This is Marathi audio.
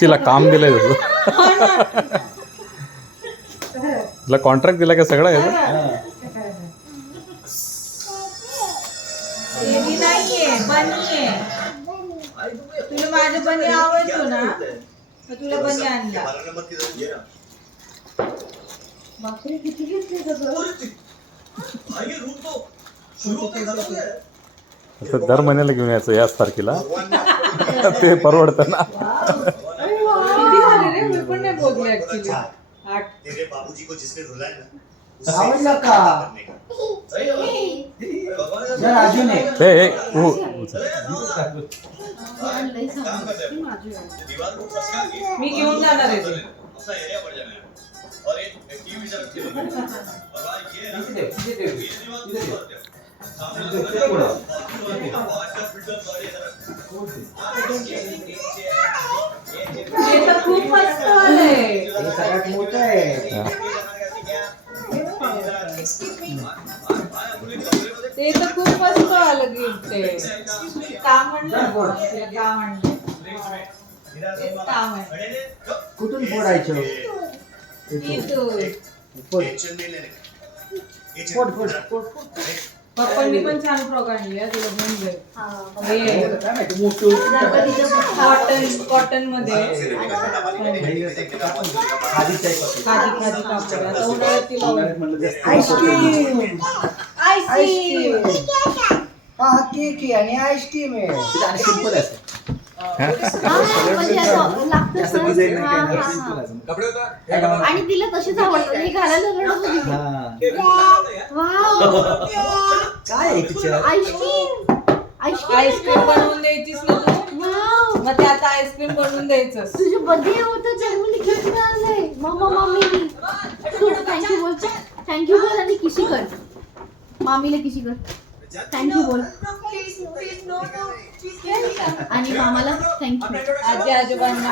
तिला काम दिलंय तिला कॉन्ट्रॅक्ट दिला का सगळं आहे तुला माझं बनी आवडतो ना तर तुला बनी आणला. बापरे किती घेतले दर महिन्याला घेऊन यायचं याच तारखेला ते परवडतं ना. किती झाले रे मी पण नाही बोलले ऍक्च्युली. 8 तेरे बाबूजी को जिसने रुलाया ना आवडला का राजू ने मी घेऊन जाणार आहे ते. अपना एरिया बढ़ जाना है और एक टीवी से रखी और भाई ये ना ये दीवार सामने हे तर खूप मस्त आलंय. हे सगळ्यात मोठं आहे. ते तर खूप मस्त आलं गिफ्ट ते. का म्हणलं का म्हणलं काम आहे. कुठून फोडायचं इथून. टेंशन नहीं लेने फोड फोड फोड पप्पांनी पण छान फ्रॉक आणली आहे तुला घेऊन जाईल. हे काय माहिती मोठं कॉटन मध्ये खादी टाईप खादी कापड. आता उन्हाळ्यात तिला आईस्क्रीम आईस्क्रीम. हा केक आहे आणि आईस्क्रीम आहे आणि सिंपल आहे जास्त डिझाईन नाही काय सिंपल आहे आणि तिला तशीच आवडतं हे घालायला रडत होती ती. वाव काय आहे तिच्यात आईस्क्रीम आईस्क्रीम बनवून द्यायचीस ना तू. वाव मग ते आता आईस्क्रीम बनवून द्यायचं. तुझे बर्थडे होतं जन्मली गिफ्ट मिळालंय मम्मा मम्मीनी. तू थँक्यू बोल. थँक्यू बोल आणि किशी कर. मामीला किशी कर. थँक्यू बोल आणि मामाला थँक्यू. आजी आजोबांना